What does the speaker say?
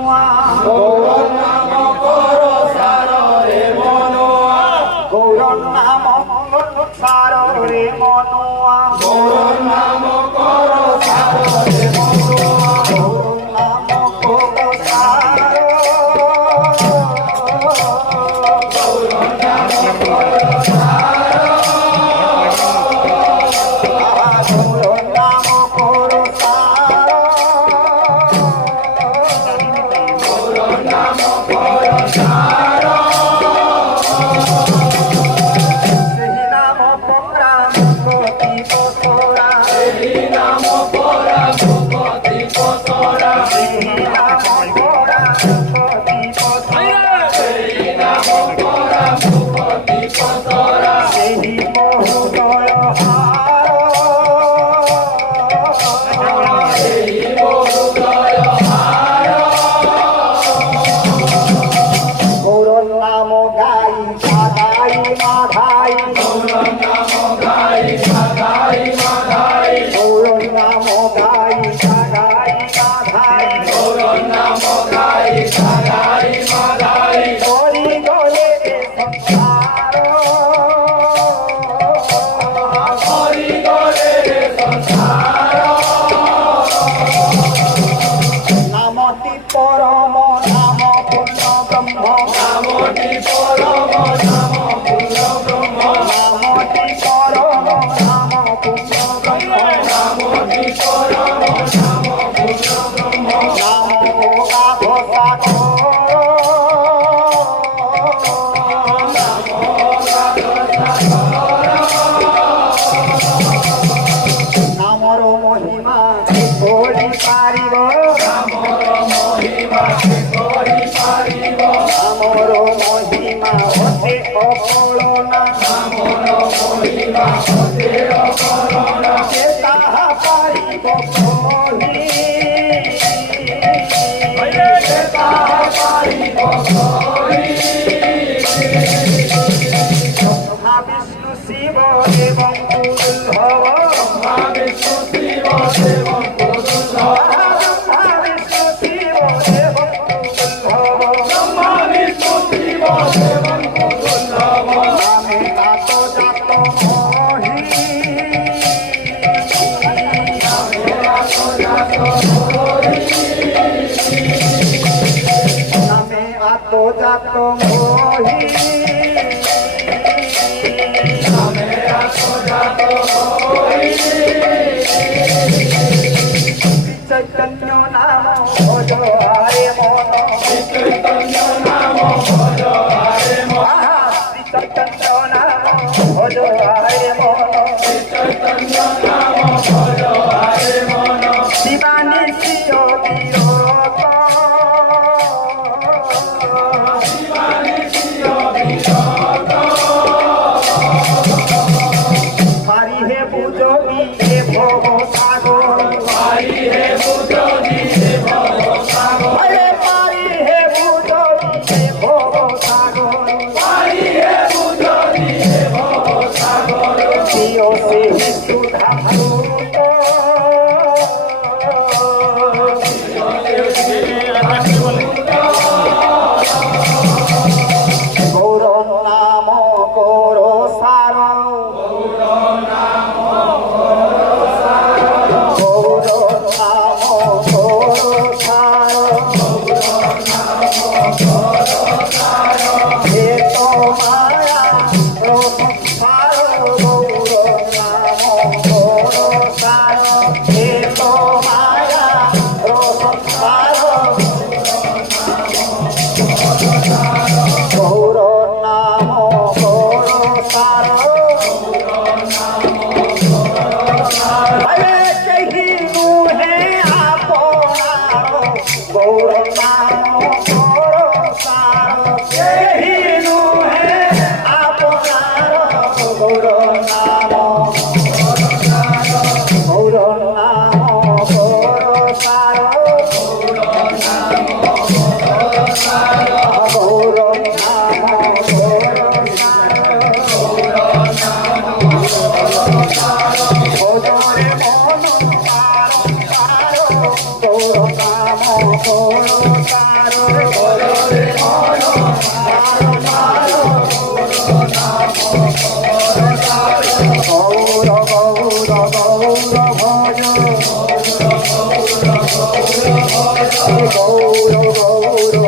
গৌর নাম কর সার রে মনুয়া গৌর নাম সার রে মনুয়া গৌর নাম কর সার রে মনুয়া গৌর নাম কর সার গৌর নাম কর সার গৌর নাম কর সার গৌর নাম কর সার সেই নাম পরা মুক্তি পতরা এই নাম পরা ভূপতি পতরা সেই নাম পরা মুক্তি পতরা এই নাম পরা ভূপতি পতরা সেই মহোদয় হার এই বহুদয় হার গৌর নাম গাই সাদাই মাধাই গৌর নাম গাই সাদাই মাধাই গৌর নাম গাই সাদাই মাধাই গৌর নাম গাই সাদাই মাধাই হরি গলে সংসার হরি গলে সংসার নামতি পরম নাম পূর্ণ ব্রহ্ম নামটি পরম নাম পূর্ণ ব্রহ্ম নামতি পরম নাম পূর্ণ ব্রহ্ম নামটি পরম নাম পূর্ণ ব্রহ্ম নাম গাধ নামর মহিমা বলি পারিব নামর মহিমা করি পারিব নামর মহিমা হতে অপরণা নামর মহিমা হতে অপরণা সে তাহা পারিব কহি তাহা পারিব করি ব্রহ্মা বিষ্ণু শিব এবং দুর্লভ মা বিষ্ণু শিব দেব পুরুষভ ব্রহ্মা বিষ্ণু শিব এবং দুর্লভ মা বিষ্ণু শিব দেব পুরুষভ নামে তাত জাত মহি নামে আত্মজাত মহি চৈতন্য নাম ভজ হারে মন চৈতন্য নাম ভজ হরে মন শ্রী চৈতন্য নাম ভজ হারে মন চৈতন্য নাম ভজ হরে মন শিবানী শিও বিরত শিবানী শিয় বিরত হারি হে বুঝবি হে ভব সাগর পারি হে বুঝি হে ভব সাগর হরে পারি হে বুঝবি হে ভব সাগর পারি হে বুঝি হে ভব সাগর প্রিয় সে সুধা সুত গৌর নাম গৌর সার গৌর নাম গৌর সার হে তো মায়া সংসার গৌর নাম গৌর সার হে তো মায়া সংসার গৌর নাম গৌর সার হরে কেহি নুহে আপনার গৌর নাম গৌর সার কেহি নুহে আপনার গৌর নাম গৌর নাম গৌর সার গৌর নাম গৌর সার ভজরে মন পার গৌর নাম গৌর সার গৌর গৌর